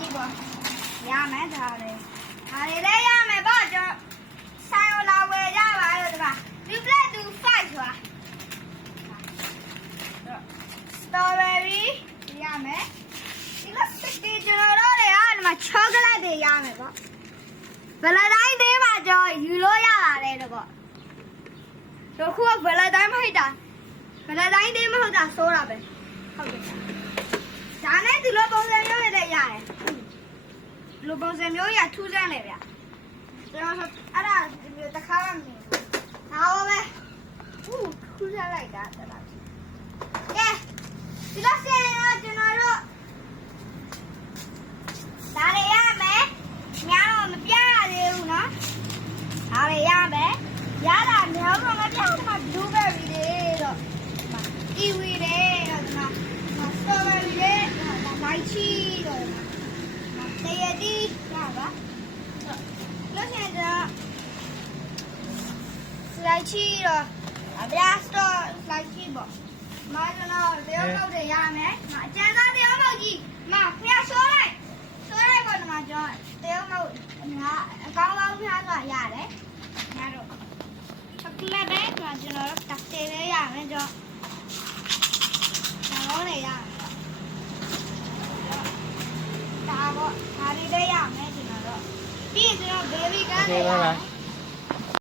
ကြည့်ပေါ့ရမယ်ဒါလည်းရမယ်ပေါ့ကျွန်တော်ဆိုင်အောင်လာဝယ်ရပါလို့ဒီမှာ reflect to 5ဆိုတာ strawberry ရမယ်ဒီကစတီကျွန်တော်တို့တွေကဒီမှာ chocolate တွေရမယ်ပေါ့ဗလာတိုင်းသေးမှာကျွန်တော်ယူလို့ရပါတယ်တော့ပေါ့တို့ခုကဗလာတိုင်းမဟုတ်တာဗလာတိုင်းသေးမဟုတ်တာစိုးတာပဲဟုတ်တယ်ဒါနဲ့ဒီလိုပုံစံမျိုးတွေလည်းရတယ်ဒီလိုပုံစံမျိုးရထူးဆန်းလေဗျကျွန်တော်အဲ့ဒါတခါမှမမြင်ဘူးဒါပါပဲထူးဆန်းလိုက်တာတော်တော်ကဲဒီလိုစင်ရောကျွန်တော်တို့ဒါတွေရမယ်များတော့မပြရသေးဘူးနော်ဒါတွေရမယ်ရတာများတော့မပြဘူးဒီမှာ blueberry တွေတော့ဒီမှာ kiwi တွေတော့ဒီမှာ strawberry တွေlychee တော့ဒီမှာတရတီးရပါလို့ရှိရင်တော့ lychee တော့အပြား store lychee ပေါ့မကျွန်တော်တရုတ်ပေါက်တွေရမယ်အကျဉ်းသားတရုတ်ပေါက်ကြီးမဖျက်ဆိုးလိုက်ပါဒီမှာကျွန်တော်တရုတ်ပေါက်အကောင်းဆုံးဖျားဆိုတာရတယ်ညတော့ချောကလက်ပဲကျွန်တော်တို့တက်တယ်လေးရမယ်ကျွန်တော်လုံးလေးရမယ်ဒါပေါ့ဒါလေးလေးရမယ်ကျွန်တော်တို့ပြီးရင်ကျွန်တော် baby ကလေးရမယ်